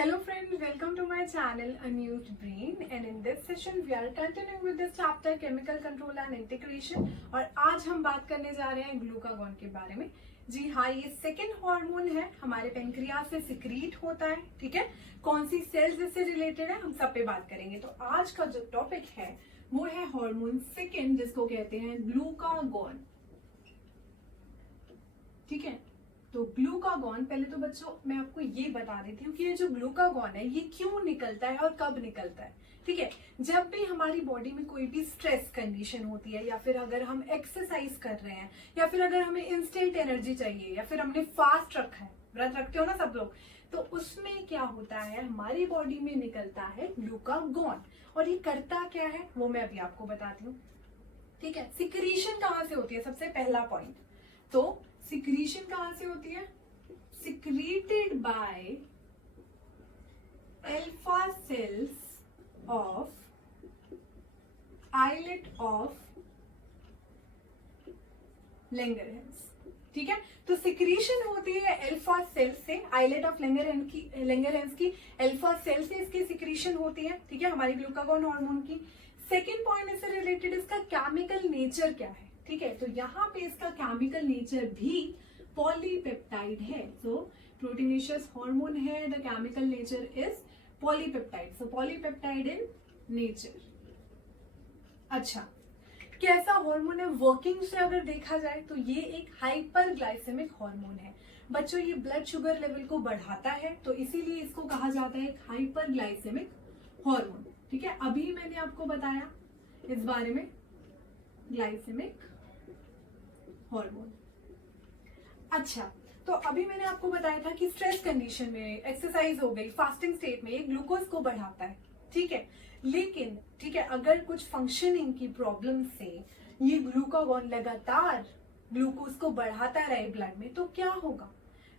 Hello friends, welcome to my channel Unused Brain, and in this session we are continuing with this chapter chemical control and integration। और आज हम बात करने जा रहे हैं ग्लूकागॉन के बारे में। जी हाँ, ये सेकेंड हार्मोन है, हमारे पेनक्रियास से सिक्रीट होता है। ठीक है, कौन सी सेल्स इससे रिलेटेड है हम सब पे बात करेंगे। तो आज का जो टॉपिक है वो है हार्मोन सेकेंड, जिसको कहते हैं ग्लूकागॉन। ठीक है, तो ग्लूकागॉन, पहले तो बच्चों मैं आपको ये बता देती हूँ कि ये जो ग्लूकागॉन है ये क्यों निकलता है और कब निकलता है। ठीक है, जब भी हमारी बॉडी में कोई भी स्ट्रेस कंडीशन होती है, या फिर अगर हम एक्सरसाइज कर रहे हैं, या फिर अगर हमें इंस्टेंट एनर्जी चाहिए, या फिर हमने फास्ट रखा है, व्रत रखते हो ना सब लोग, तो उसमें क्या होता है, हमारी बॉडी में निकलता है ग्लूकागॉन। और ये करता क्या है वो मैं अभी आपको बताती हूँ। ठीक है, सिक्रीशन कहाँ से होती है, सबसे पहला पॉइंट। तो सिक्रीशन कहां से होती है, secreted by alpha cells of islet of Langerhans. ठीक है, तो सिक्रीशन होती है अल्फा सेल से, आइलेट ऑफ लैंगरहैंस की अल्फा सेल से इसकी सिक्रीशन होती है। ठीक है, हमारी ग्लूकागॉन हार्मोन की। सेकेंड पॉइंट इससे रिलेटेड, इसका केमिकल नेचर क्या है। ठीक है, तो यहाँ पे इसका केमिकल नेचर भी पॉलीपेप्टाइड है। सो प्रोटीनेशियस हार्मोन है, the chemical nature is polypeptide. So polypeptide in nature. अच्छा, कैसा हार्मोन है, वर्किंग से अगर देखा जाए तो ये एक हाइपरग्लाइसेमिक हार्मोन है। बच्चों ये ब्लड शुगर लेवल को बढ़ाता है, तो इसीलिए इसको कहा जाता है हाइपरग्लाइसेमिक हार्मोन। ठीक है, अभी मैंने आपको बताया इस बारे में ग्लाइसेमिक हार्मोन। अच्छा, तो अभी मैंने आपको बताया था कि स्ट्रेस कंडीशन में, एक्सरसाइज हो गई, फास्टिंग स्टेट में ये ग्लूकोज को बढ़ाता है। ठीक है, लेकिन ठीक है, अगर कुछ फंक्शनिंग की प्रॉब्लम से ये ग्लूकागॉन लगातार ग्लूकोज को बढ़ाता रहे ब्लड में, तो क्या होगा,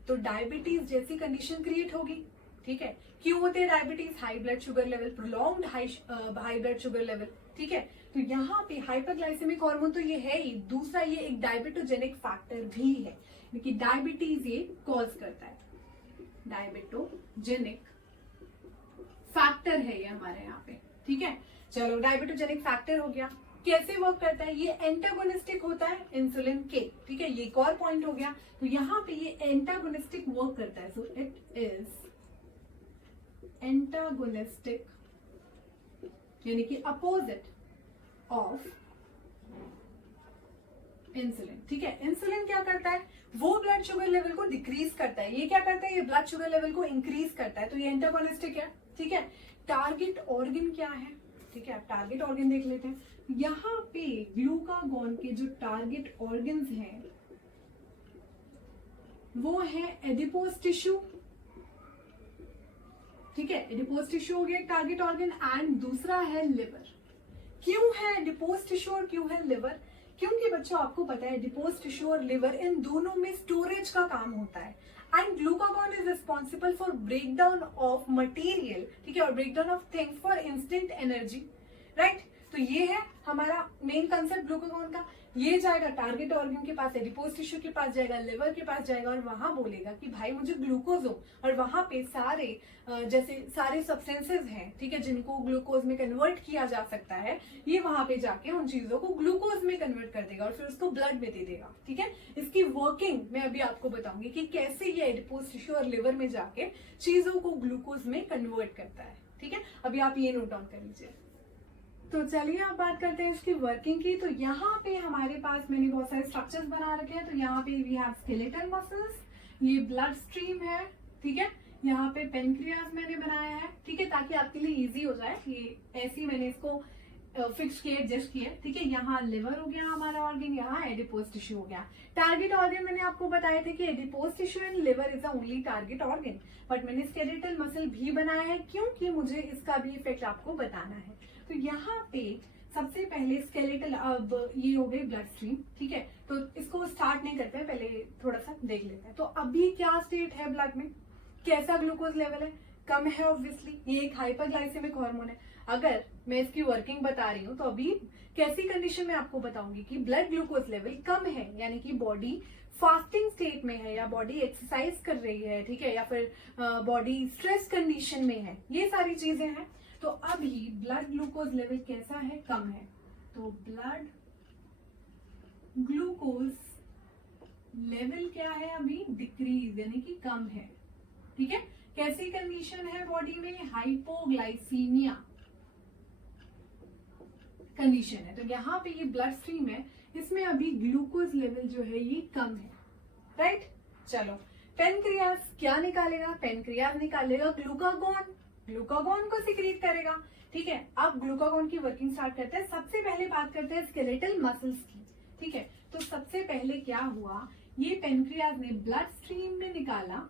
तो डायबिटीज जैसी कंडीशन क्रिएट होगी। ठीक है, क्यों होते हैं diabetes, high blood sugar level, prolonged high blood sugar level. ठीक है, तो यहाँ पे हाइपरग्लाइसेमिक हार्मोन तो ये है ही, दूसरा ये एक डायबिटोजेनिक फैक्टर भी है, क्योंकि डायबिटीज ये कॉज करता है। डायबिटोजेनिक फैक्टर है ये हमारे यहाँ पे। ठीक है, चलो डायबिटोजेनिक फैक्टर हो गया। कैसे वर्क करता है, ये एंटागोनिस्टिक होता है इंसुलिन के। ठीक है, ये एक और पॉइंट हो गया। तो यहाँ पे ये एंटागोनिस्टिक वर्क करता है। सो इट इज एंटागोनिस्टिक, यानी कि अपोजिट ऑफ इंसुलिन। ठीक है, इंसुलिन क्या करता है, वो ब्लड शुगर लेवल को डिक्रीज करता है, ये क्या करता है, ये ब्लड शुगर लेवल को इंक्रीज करता है। तो ये एंटागोनिस्टिक है। ठीक है, टारगेट ऑर्गन क्या है, ठीक है, टारगेट ऑर्गन देख लेते हैं। यहाँ पे ग्लूकागॉन के जो टारगेट ऑर्गन्स हैं वो है एडिपोज टिश्यू। ठीक है, एडिपोज टिश्यू हो गया टारगेट ऑर्गन, एंड दूसरा है लिवर। क्यों है एडिपोज टिश्यू और क्यों है लिवर, क्योंकि बच्चों आपको पता है एडिपोज टिश्यू और लिवर इन दोनों में स्टोरेज का काम होता है, and glucagon is responsible for breakdown of material. ठीक है, और breakdown of things for instant energy. Right, तो ये है हमारा मेन कंसेप्ट ग्लूकागॉन का। ये जाएगा टारगेट ऑर्गन के पास, एडिपोज टिश्यू के पास जाएगा, लिवर के पास जाएगा, और वहां बोलेगा कि भाई मुझे ग्लूकोज हो। और वहां पे सारे जैसे सारे सब्सटेंसेज हैं, ठीक है, जिनको ग्लूकोज में कन्वर्ट किया जा सकता है, ये वहां पे जाके उन चीजों को ग्लूकोज में कन्वर्ट कर देगा और फिर उसको ब्लड में दे देगा। ठीक है, इसकी वर्किंग मैं अभी आपको बताऊंगी कि कैसे ये एडिपोज टिश्यू और लिवर में जाके चीजों को ग्लूकोज में कन्वर्ट करता है। ठीक है, अभी आप ये नोट डाउन कर लीजिए। तो चलिए आप बात करते हैं इसकी वर्किंग की। तो यहाँ पे हमारे पास मैंने बहुत सारे स्ट्रक्चर्स बना रखे हैं। तो यहाँ पे वी हैव स्केलेटल मसल्स, ये ब्लड स्ट्रीम है। ठीक है, यहाँ पे पेनक्रियास मैंने बनाया है। ठीक है, ताकि आपके लिए इजी हो जाए, ये ऐसे मैंने इसको फिक्स किया, एडजस्ट किया। ठीक है, यहाँ लिवर हो गया हमारा ऑर्गन, यहाँ एडिपोज टिश्यू हो गया। टारगेट ऑर्गन मैंने आपको बताया था कि adipose tissue and liver is the only target organ, but मैंने स्केलेटल मसल भी बनाया है क्योंकि मुझे इसका भी इफेक्ट आपको बताना है। तो यहाँ पे सबसे पहले स्केलेटल, अब ये हो गई ब्लड स्ट्रीम। ठीक है, तो इसको स्टार्ट नहीं करते हैं, पहले थोड़ा सा देख लेते हैं। तो अभी क्या स्टेट है ब्लड में, कैसा ग्लूकोज लेवल है, कम है ऑब्वियसली, ये एक हाइपरग्लाइसेमिक हार्मोन है। अगर मैं इसकी वर्किंग बता रही हूँ, तो अभी कैसी कंडीशन में आपको बताऊंगी कि ब्लड ग्लूकोज लेवल कम है, यानी कि बॉडी फास्टिंग स्टेट में है या बॉडी एक्सरसाइज कर रही है, ठीक है, या फिर बॉडी स्ट्रेस कंडीशन में है, ये सारी चीजें हैं। तो अभी ब्लड ग्लूकोज लेवल कैसा है, कम है, तो ब्लड ग्लूकोज लेवल क्या है अभी, डिक्रीज यानी कि कम है, ठीक है। कैसी कंडीशन है बॉडी में, हाइपोग्लाइसीमिया कंडीशन है। तो यहाँ पे ये ब्लड स्ट्रीम है, इसमें अभी ग्लूकोज लेवल जो है ये कम है, राइट। चलो, पेनक्रियास क्या निकालेगा, पेनक्रियास निकालेगा ग्लूकागॉन, ग्लूकागॉन को सिक्रीट करेगा, ठीक है। अब ग्लूकागॉन की वर्किंग स्टार्ट करते हैं। सबसे पहले बात करते हैं स्केलेटल मसल्स की, ठीक है। तो सबसे पहले क्या हुआ, ये पेनक्रियास ने ब्लड स्ट्रीम में निकाला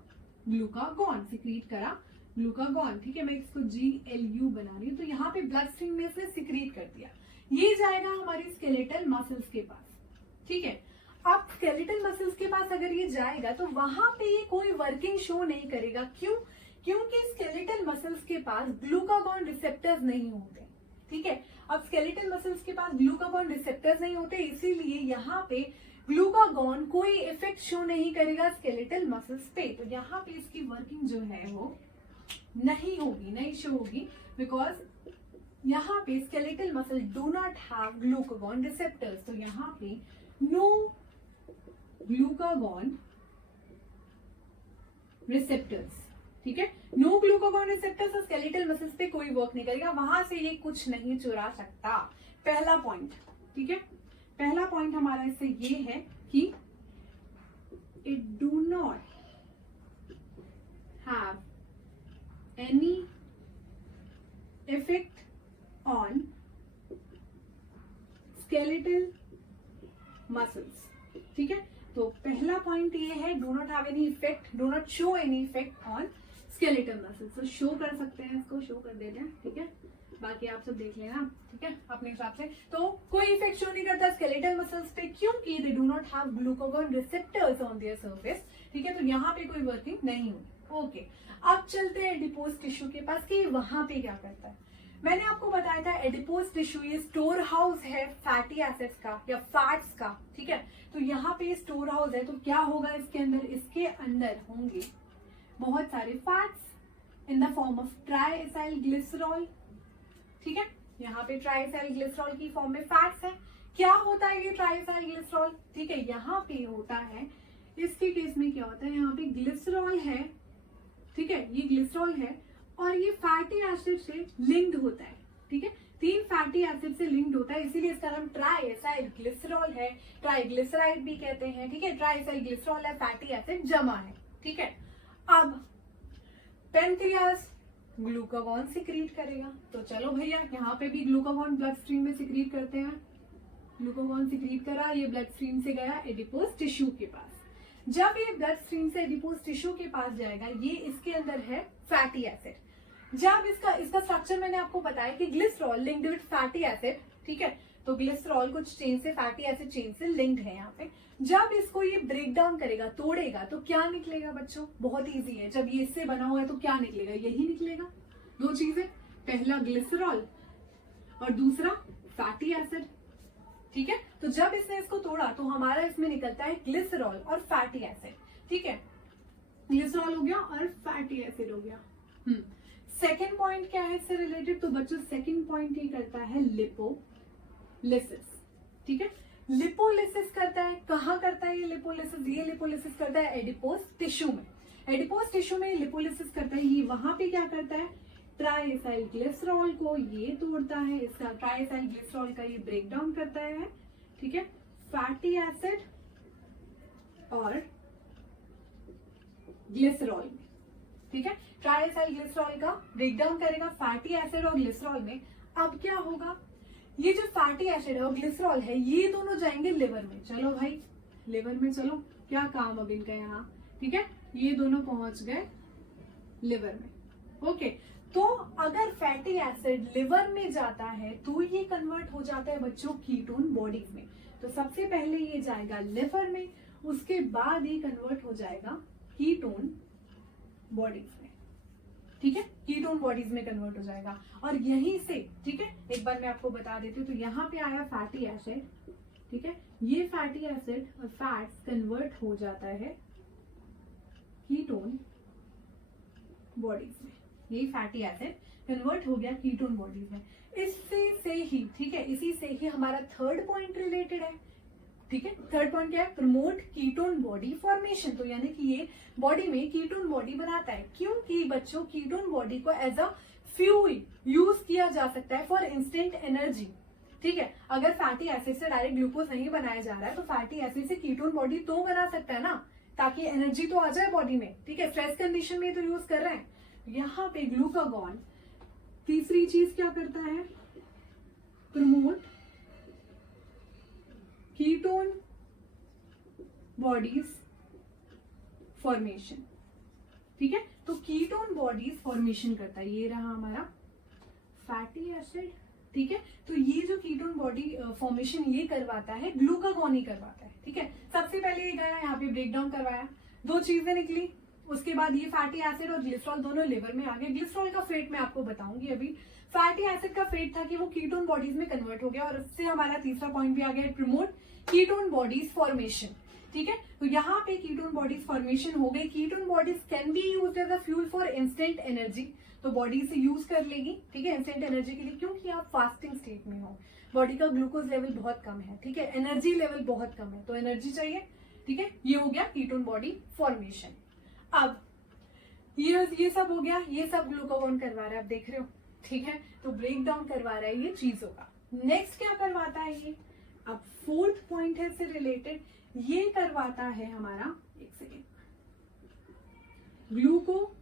ग्लूकागॉन, सिक्रीट करा ग्लूकागॉन, ठीक है। मैं इसको GLU बना रही हूँ, तो यहाँ पे ब्लड स्ट्रीम में इसने सिक्रीट कर दिया। ये जाएगा हमारी स्केलेटल मसल्स के पास, ठीक है। अब स्केलेटल मसल्स के पास अगर ये जाएगा तो वहां पे ये कोई वर्किंग शो नहीं करेगा, क्यों, क्योंकि स्केलेटल मसल्स के पास ग्लूकागॉन रिसेप्टर्स नहीं होते, ठीक है। अब स्केलेटल मसल्स के पास ग्लूकागॉन रिसेप्टर्स नहीं होते, इसीलिए यहाँ पे ग्लूकागॉन कोई इफेक्ट शो नहीं करेगा स्केलेटल मसल्स पे। तो यहाँ पे इसकी वर्किंग जो है वो नहीं होगी, नहीं शो होगी, बिकॉज यहाँ पे skeletal muscle do not have glucagon receptors. तो यहाँ पे नो ग्लूकागॉन रिसेप्टर्स, ठीक है। नो ग्लूकागॉन रिसेप्टर्स, तो स्केलेटल मसल्स पे कोई वर्क नहीं करेगा, वहां से ये कुछ नहीं चुरा सकता। पहला पॉइंट, ठीक है। पहला पॉइंट हमारा इससे ये है कि it do not have any effect on skeletal muscles, ठीक है। तो पहला पॉइंट ये है, do not have any effect, do not show any effect on skeletal muscles. तो शो कर सकते हैं, इसको शो कर देते हैं, ठीक है। बाकी आप सब देख लेना, ठीक है, अपने हिसाब से। तो कोई इफेक्ट शो नहीं करता स्केलेटल मसल्स पे, क्योंकि they do not have glucagon receptors on their surface, ठीक है। तो यहाँ पे कोई वर्किंग नहीं होगी, ओके। अब चलते हैं एडिपोज टिश्यू के पास कि वहां पे क्या करता है। मैंने आपको बताया था एडिपोज टिश्यू ये स्टोर हाउस है फैटी एसिड्स का या फैट्स का, ठीक है। तो यहाँ पे स्टोर हाउस है, तो क्या होगा इसके अंदर, इसके अंदर होंगे बहुत सारे fats in the form of triacyl glycerol, ठीक है। यहाँ पे ट्राइएसाइल ग्लिसरॉल की फॉर्म में फैट्स है। क्या होता है ये ट्राइएसाइल ग्लिसरॉल, ठीक है। यहाँ पे होता है, इसके केस में क्या होता है, यहाँ पे ग्लिसरॉल है, ठीक है, ये ग्लिसरॉल है और ये फैटी एसिड से लिंक्ड होता है, ठीक है। 3 फैटी एसिड से लिंक्ड होता है, इसीलिए इसका नाम ट्राइएसाइल ग्लिसरॉल है, ट्राइग्लिसराइड भी कहते हैं, ठीक है। ट्राइएसाइल ग्लिसरॉल है, फैटी एसिड जमा है, ठीक है। अब पेनक्रियास ग्लूकागॉन सिक्रीट करेगा, तो चलो भैया यहाँ पे भी ग्लूकागॉन ब्लड स्ट्रीम में सिक्रीट करते हैं। ग्लूकागॉन सिक्रीट करा, ये ब्लड स्ट्रीम से गया एडिपोज टिश्यू के पास। जब ये ब्लड स्ट्रीम से एडिपोज टिश्यू के पास जाएगा, ये इसके अंदर है फैटी एसिड। जब इसका स्ट्रक्चर मैंने आपको बताया कि glycerol linked with fatty acid, ठीक है। तो ग्लिसरॉल कुछ चेन से, फैटी एसिड चेन से लिंक्ड है यहाँ पे। जब इसको ये ब्रेक डाउन करेगा, तोड़ेगा, तो क्या निकलेगा बच्चों, बहुत इजी है। जब ये इससे बना हुआ है तो क्या निकलेगा, यही निकलेगा, 2 चीजें, पहला ग्लिसरॉल और दूसरा फैटी एसिड, ठीक है। तो जब इसने इसको तोड़ा तो हमारा इसमें निकलता है ग्लिसरॉल और फैटी एसिड, ठीक है। ग्लिसरॉल हो गया और फैटी एसिड हो गया। सेकेंड पॉइंट क्या है इससे रिलेटेड, तो बच्चों सेकेंड पॉइंट ये करता है लिपोलिसिस, ठीक है। लिपोलिसिस करता है, कहाँ करता है ये लिपोलिसिस, ये लिपोलिसिस करता है एडिपोज टिश्यू में। एडिपोज टिश्यू में लिपोलिसिस करता है, ये वहां पे क्या करता है, ट्राइएसाइल ग्लिसरॉल को ये तोड़ता है, इसका ट्राइएसाइल ग्लिसरॉल का ये ब्रेक डाउन करता है, ठीक है, फैटी एसिड और ग्लिसरॉल में, ठीक है। ट्राइएसाइल ग्लिसरॉल का ब्रेक डाउन करेगा फैटी एसिड और ग्लिसरॉल में। अब क्या होगा, ये जो फैटी एसिड है और ग्लिसरॉल है, ये दोनों जाएंगे लिवर में। चलो भाई लिवर में चलो, क्या काम अब इनका यहाँ, ठीक है। ये दोनों पहुंच गए लिवर में, ओके। तो अगर फैटी एसिड लिवर में जाता है तो ये कन्वर्ट हो जाता है बच्चों कीटोन बॉडीज में। तो सबसे पहले ये जाएगा लिवर में, उसके बाद ये कन्वर्ट हो जाएगा कीटोन बॉडीज में, ठीक है, कीटोन बॉडीज में कन्वर्ट हो जाएगा। और यहीं से, ठीक है, एक बार मैं आपको बता देती हूँ, तो यहाँ पे आया फैटी एसिड, ठीक है, ये फैटी एसिड और फैट्स कन्वर्ट हो जाता है कीटोन बॉडीज में। यही फैटी एसिड कन्वर्ट हो गया कीटोन बॉडीज में। इससे से ही, ठीक है, इसी से ही हमारा थर्ड पॉइंट रिलेटेड है, ठीक है। थर्ड पॉइंट क्या है? Promote ketone body formation. तो यानी कि ये बॉडी में कीटोन बॉडी बनाता है, क्योंकि बच्चों कीटोन बॉडी को एज अ फ्यूल यूज किया जा सकता है फॉर इंस्टेंट एनर्जी, ठीक है। अगर फैटी एसिड से डायरेक्ट ग्लूकोज नहीं बनाया जा रहा है तो फैटी एसिड से कीटोन बॉडी तो बना सकता है ना, ताकि एनर्जी तो आ जाए बॉडी में, ठीक है। स्ट्रेस कंडीशन में तो यूज कर रहे हैं। यहाँ पे ग्लूकागॉन तीसरी चीज क्या करता है? प्रमोट कीटोन बॉडीज फॉर्मेशन, ठीक है। तो कीटोन बॉडीज फॉर्मेशन करता है, ये रहा हमारा फैटी एसिड, ठीक है। तो ये जो कीटोन बॉडी फॉर्मेशन ये करवाता है, ग्लूकागॉन ही करवाता है, ठीक है। सबसे पहले ये गया यहाँ पे ब्रेक डाउन करवाया, दो चीजें निकली, उसके बाद ये फैटी एसिड और ग्लिसरॉल दोनों लिवर में आ गए। ग्लिसरॉल का फेट मैं आपको बताऊंगी अभी। फैटी एसिड का फेट था कि वो कीटोन बॉडीज में कन्वर्ट हो गया, और उससे हमारा तीसरा पॉइंट भी आ गया, प्रमोट कीटोन बॉडीज फॉर्मेशन, ठीक है। तो यहाँ पे कीटोन बॉडीज फॉर्मेशन हो गई। Ketone bodies can be used as a fuel for instant energy, तो बॉडी से यूज कर लेगी, ठीक है, इंस्टेंट एनर्जी के लिए, क्योंकि आप फास्टिंग स्टेट में हो, बॉडी का ग्लूकोज लेवल बहुत कम है, ठीक है, एनर्जी लेवल बहुत कम है, तो एनर्जी चाहिए, ठीक है। ये हो गया कीटोन बॉडी फॉर्मेशन। अब ये सब हो गया, ये सब ग्लूकागॉन करवा रहा है, आप देख रहे हो, ठीक है। तो ब्रेक डाउन करवा रहा है ये चीजों का। नेक्स्ट क्या करवाता है ये? अब फोर्थ पॉइंट है इससे रिलेटेड, ये करवाता है हमारा, एक सेकेंड, ग्लूकोनियोजेनेसिस,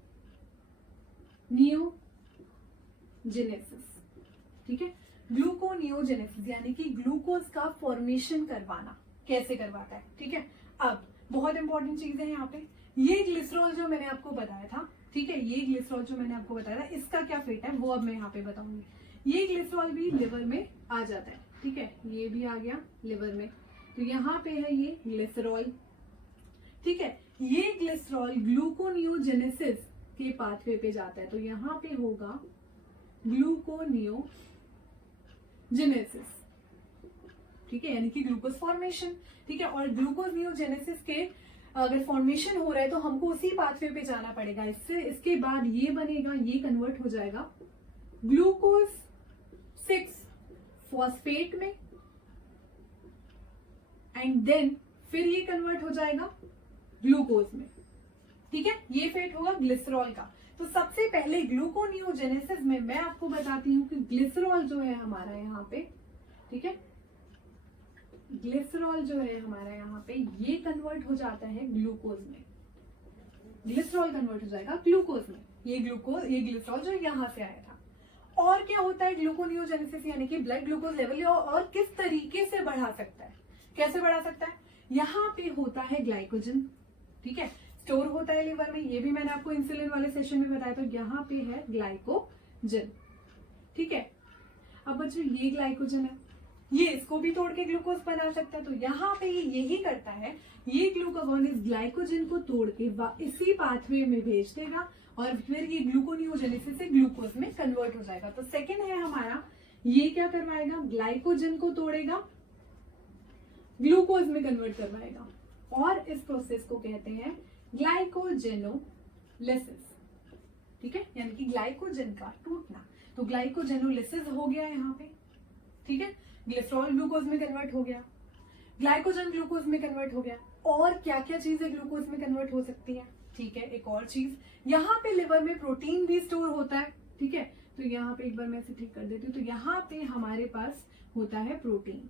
ठीक है। ग्लूकोनियोजेनेसिस यानी कि ग्लूकोज का फॉर्मेशन करवाना। कैसे करवाता है, ठीक है। अब बहुत इंपॉर्टेंट चीज है यहाँ पे, ये ग्लिसरॉल जो मैंने आपको बताया था, ठीक है, ये ग्लिसरॉल जो मैंने आपको बताया था, इसका क्या फेट है वो अब मैं यहाँ पे बताऊंगी। ये ग्लिसरॉल भी लिवर में आ जाता है, ठीक है, ये भी आ गया लिवर में। तो यहाँ पे है ये ग्लिसरॉल, ठीक है। ये ग्लिसरॉल ग्लूकोनियोजेनेसिस के पाथवे पे जाता है, तो यहाँ पे होगा ग्लूकोनियोजेनेसिस, ठीक है, यानी कि ग्लूकोज फॉर्मेशन, ठीक है। और ग्लूकोज नियोजेनेसिस के अगर फॉर्मेशन हो रहा है तो हमको उसी पाथवे पे जाना पड़ेगा। इसके बाद ये बनेगा, ये कन्वर्ट हो जाएगा ग्लूकोज 6 फॉस्फेट में, एंड देन फिर ये कन्वर्ट हो जाएगा ग्लूकोज में, ठीक है। ये फेट होगा ग्लिसरॉल का। तो सबसे पहले ग्लूकोनियोजेनेसिस में मैं आपको बताती हूँ कि ग्लिसरॉल जो है हमारा यहाँ पे, ठीक है, ग्लिसरॉल जो है हमारा यहाँ पे, ये कन्वर्ट हो जाता है ग्लूकोज में। ग्लिसरॉल कन्वर्ट हो जाएगा ग्लूकोज में, ये ग्लिसरॉल जो यहाँ से आया था। और क्या होता है ग्लूकोनियोजेनेसिस, यानी कि ब्लड ग्लूकोज लेवल और किस तरीके से बढ़ा सकता है, कैसे बढ़ा सकता है? यहाँ पे होता है ग्लाइकोजन, ठीक है, स्टोर होता है लिवर में, ये भी मैंने आपको इंसुलिन वाले सेशन में बताया। तो यहाँ पे है ग्लाइकोजन, ठीक है। अब बच्चों ये ग्लाइकोजन है, ये इसको भी तोड़ के ग्लूकोज बना सकता है। तो यहाँ पे ये यही करता है, ये ग्लूकागॉन इस ग्लाइकोजन को तोड़ के इसी पाथवे में भेज देगा, और फिर ये ग्लूकोनियोजेनेसिस से ग्लूकोज में कन्वर्ट हो जाएगा। तो सेकंड है हमारा, ये क्या करवाएगा? ग्लाइकोजन को तोड़ेगा, ग्लूकोज में कन्वर्ट करवाएगा, और इस प्रोसेस को कहते हैं ग्लाइकोजेनोलिसिस, ठीक है, यानी कि ग्लाइकोजन का टूटना। तो ग्लाइकोजेनोलिसिस हो गया यहाँ पे, ठीक है। ग्लिसरॉल ग्लूकोज में कन्वर्ट हो गया, ग्लाइकोजन ग्लूकोज में कन्वर्ट हो गया। और क्या क्या चीजें ग्लूकोज में कन्वर्ट हो सकती है, ठीक है। एक और चीज, यहाँ पे लिवर में प्रोटीन भी स्टोर होता है, ठीक है। तो यहाँ पे एक बार मैं इसे ठीक कर देती हूँ। तो यहाँ पे हमारे पास होता है प्रोटीन।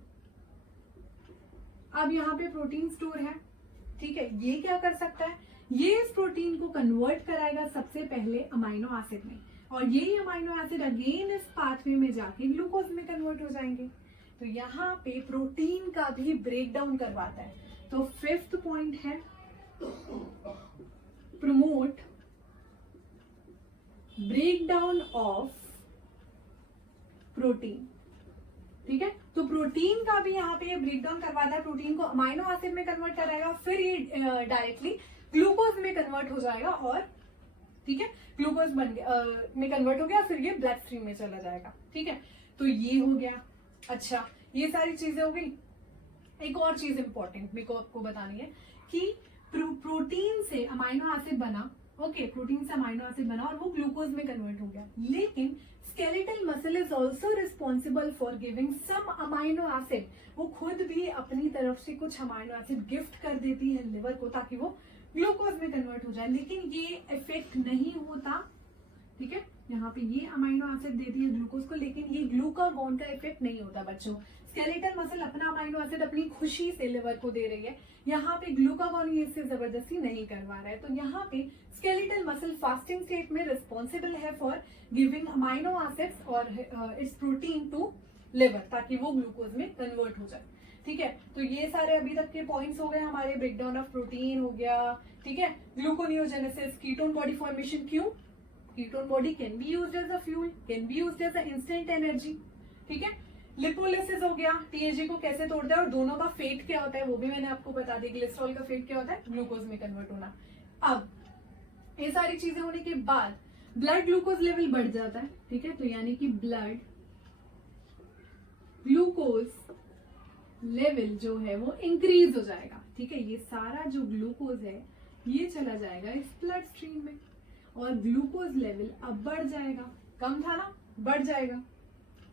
अब यहाँ पे प्रोटीन स्टोर है, ठीक है। ये क्या कर सकता है? ये इस प्रोटीन को कन्वर्ट कराएगा सबसे पहले अमाइनो एसिड में, और यही अमाइनो एसिड अगेन इस पाथवे में जाके ग्लूकोज में कन्वर्ट हो जाएंगे। तो यहाँ पे प्रोटीन का भी ब्रेक डाउन करवाता है। तो फिफ्थ पॉइंट है promote break down of protein, ठीक है। तो प्रोटीन का भी यहाँ पे ब्रेक डाउन करवाता है, प्रोटीन को अमाइनो एसिड में कन्वर्ट कराएगा, फिर ये डायरेक्टली ग्लूकोज में कन्वर्ट हो जाएगा, और ठीक है, ग्लूकोज बन गया में कन्वर्ट हो गया, फिर ये ब्लड स्ट्रीम में चला जाएगा। ठीक है, तो ये हो गया। अच्छा, ये सारी चीजें हो गई। एक और चीज इंपॉर्टेंट मेरे को आपको बतानी है कि प्रोटीन से अमाइनो एसिड बना, ओके, प्रोटीन से अमाइनो एसिड बना और वो ग्लूकोज में कन्वर्ट हो गया, लेकिन skeletal muscle is also responsible for giving some amino acid. वो खुद भी अपनी तरफ से कुछ अमाइनो एसिड गिफ्ट कर देती है लिवर को ताकि वो ग्लूकोज में कन्वर्ट हो जाए, लेकिन ये इफेक्ट नहीं होता। ठीक है, यहाँ पे ये अमाइनो एसिड देती है ग्लूकोज को, लेकिन ये ग्लूकागॉन का इफेक्ट नहीं होता बच्चों। स्केलेटल मसल अपना अमाइनो एसिड अपनी खुशी से लिवर को दे रही है, यहाँ पे ग्लूकागॉन ये इससे जबरदस्ती नहीं करवा रहा है। तो यहाँ पे स्केलेटल मसल फास्टिंग स्टेट में रिस्पॉन्सिबल है फॉर गिविंग अमाइनो एसिड्स और इट्स प्रोटीन टू लिवर ताकि वो ग्लूकोज में कन्वर्ट हो जाए। ठीक है, तो ये सारे अभी तक के पॉइंट्स हो गए हमारे। ब्रेकडाउन ऑफ प्रोटीन हो गया, ठीक है, ग्लूकोनियोजेनेसिस, कीटोन बॉडी फॉर्मेशन। क्यों? Ketone body can be used as a fuel, can be used as a instant energy. ठीक है, लिपोलिसिस हो गया, टीएजी को कैसे तोड़ता है और दोनों का फेट क्या होता है वो भी मैंने आपको बता दी। ग्लिसरॉल का फेट क्या होता है? ग्लूकोज में कन्वर्ट होना। अब ये सारी चीजें होने के बाद ब्लड ग्लूकोज लेवल बढ़ जाता है। ठीक है, तो यानी कि ब्लड ग्लूकोज लेवल जो है वो इंक्रीज हो जाएगा। ठीक है, ये सारा जो ग्लूकोज है ये चला जाएगा इस ब्लड स्ट्रीम में और ग्लूकोज लेवल अब बढ़ जाएगा। कम था ना, बढ़ जाएगा।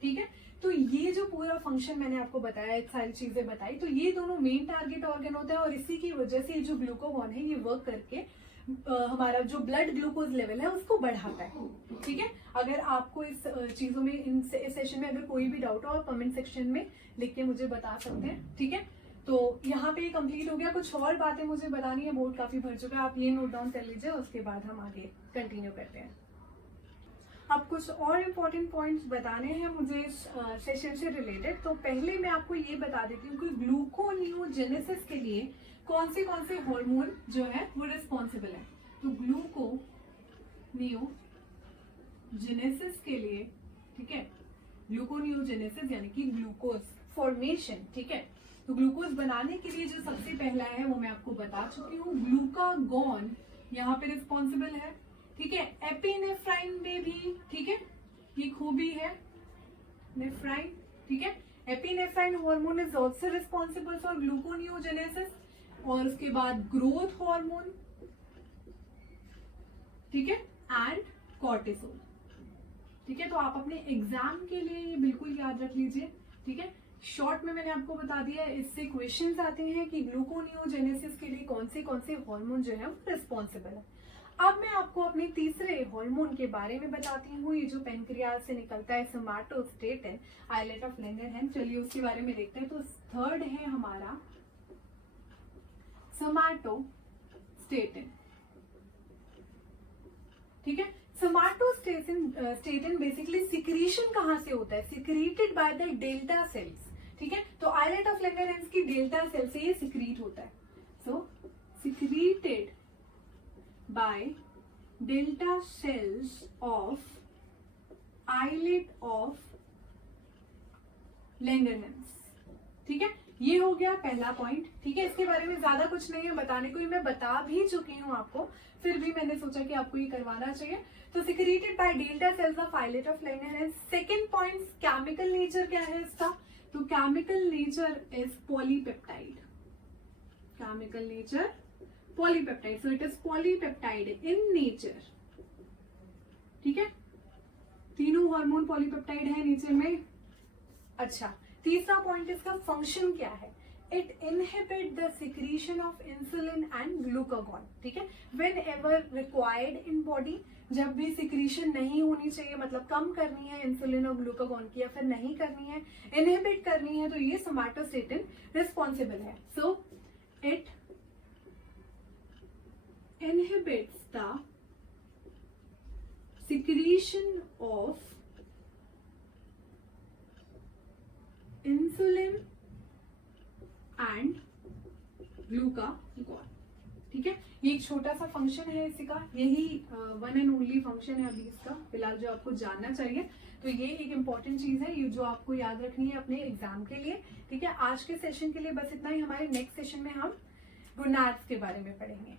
ठीक है, तो ये जो पूरा फंक्शन मैंने आपको बताया, सारी चीजें बताई, तो ये दोनों मेन टारगेट ऑर्गन होते हैं और इसी की वजह से जो ग्लूकागॉन है ये वर्क करके हमारा जो ब्लड ग्लूकोज लेवल है उसको बढ़ाता है। ठीक है, अगर आपको इस चीजों में इस सेशन में अगर कोई भी डाउट हो आप कमेंट सेक्शन में लिख के मुझे बता सकते हैं। ठीक है, तो यहाँ पे कंप्लीट हो गया। कुछ और बातें मुझे बतानी है, बोर्ड काफी भर चुका है, आप ये नोट डाउन कर लीजिए, उसके बाद हम आगे कंटिन्यू करते हैं। अब कुछ और इम्पोर्टेंट पॉइंट्स बताने हैं मुझे इस सेशन से रिलेटेड। तो पहले मैं आपको ये बता देती हूँ कि ग्लूकोनियोजेनेसिस के लिए कौन से हार्मोन जो है वो रिस्पॉन्सिबल है। तो ग्लूकोनियोजेनेसिस के लिए, ठीक है, ग्लूकोनियोजेनेसिस यानी कि ग्लूकोज फॉर्मेशन। ठीक है, तो ग्लूकोज बनाने के लिए जो सबसे पहला है वो मैं आपको बता चुकी हूँ, ग्लूकागॉन यहाँ पे रिस्पॉन्सिबल है। ठीक है, एपिनेफ्राइन में भी, ठीक है, ये खूबी है नेफ्राइन। ठीक है, epinephrine hormone is also responsible for gluconeogenesis. और उसके बाद ग्रोथ हार्मोन, ठीक है, एंड कॉर्टिसोल। ठीक है, तो आप अपने एग्जाम के लिए ये बिल्कुल याद रख लीजिए। ठीक है, शॉर्ट में मैंने आपको बता दिया, इससे क्वेश्चंस आते हैं कि ग्लूकोनियोजेनेसिस के लिए कौन से हार्मोन जो है वो रिस्पॉन्सिबल है। अब मैं आपको अपने तीसरे हार्मोन के बारे में बताती हूँ, ये जो पेनक्रियाज से निकलता है, सोमैटोस्टेटिन, आइलेट ऑफ लैंगरहैंस। चलिए उसके बारे में देखते हैं। तो थर्ड है हमारा सोमैटोस्टेटिन। ठीक है, सोमैटोस्टेटिन बेसिकली सिक्रीशन कहाँ से होता है? Secreted by the delta sales. ठीक है, तो आइलेट ऑफ लैंगरहैंस की डेल्टा सेल से ये सिक्रीट होता है। सो secreted by delta cells of islet of Langerhans। ठीक है, ये हो गया पहला पॉइंट। ठीक है, इसके बारे में ज्यादा कुछ नहीं है बताने को, मैं बता भी चुकी हूँ आपको, फिर भी मैंने सोचा कि आपको ये करवाना चाहिए। तो secreted by delta cells of islet of Langerhans. Second point, chemical nature क्या है इसका? तो chemical nature is polypeptide. Chemical nature polypeptide, so it is polypeptide in nature. ठीक है, तीनों हार्मोन पॉलीपेप्टाइड है नेचर में। अच्छा, तीसरा पॉइंट इसका फंक्शन क्या है? It inhibit the secretion of insulin and glucagon. ठीक है, when ever required in body, जब भी सिक्रीशन नहीं होनी चाहिए, मतलब कम करनी है इंसुलिन और ग्लूकागॉन की या फिर नहीं करनी है, इनहिबिट करनी है, तो ये सोमैटोस्टेटिन रिस्पॉन्सिबल है। So it inhibits the secretion of insulin and glucagon। ठीक है, ये एक छोटा सा फंक्शन है इसका, यही वन एंड ओनली फंक्शन है अभी इसका फिलहाल जो आपको जानना चाहिए। तो ये एक इम्पॉर्टेंट चीज है, ये जो आपको याद रखनी है अपने एग्जाम के लिए। ठीक है, आज के सेशन के लिए बस इतना ही। हमारे नेक्स्ट सेशन में हम गोनाड्स के बारे में पढ़ेंगे।